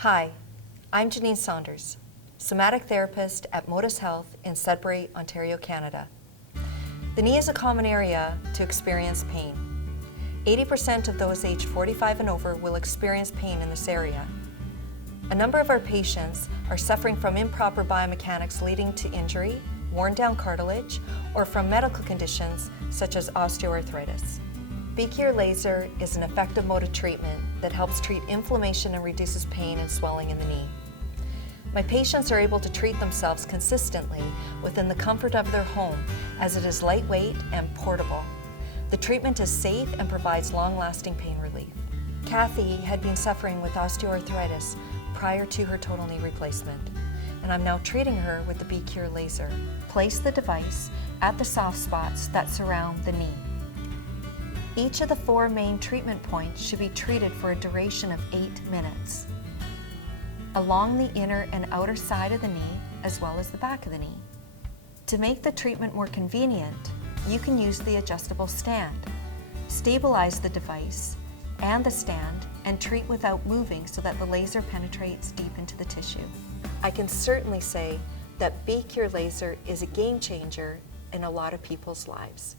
Hi, I'm Jenine Saunders, somatic therapist at Modus Health in Sudbury, Ontario, Canada. The knee is a common area to experience pain. 80% of those aged 45 and over will experience pain in this area. A number of our patients are suffering from improper biomechanics leading to injury, worn down cartilage, or from medical conditions such as osteoarthritis. Beak-ear laser is an effective mode of treatment that helps treat inflammation and reduces pain and swelling in the knee. My patients are able to treat themselves consistently within the comfort of their home as it is lightweight and portable. The treatment is safe and provides long-lasting pain relief. Kathy had been suffering with osteoarthritis prior to her total knee replacement, and I'm now treating her with the Beak-ear laser. Place the device at the soft spots that surround the knee. Each of the 4 main treatment points should be treated for a duration of 8 minutes, along the inner and outer side of the knee, as well as the back of the knee. To make the treatment more convenient, you can use the adjustable stand. Stabilize the device and the stand and treat without moving so that the laser penetrates deep into the tissue. I can certainly say that Beak-ear laser is a game changer in a lot of people's lives.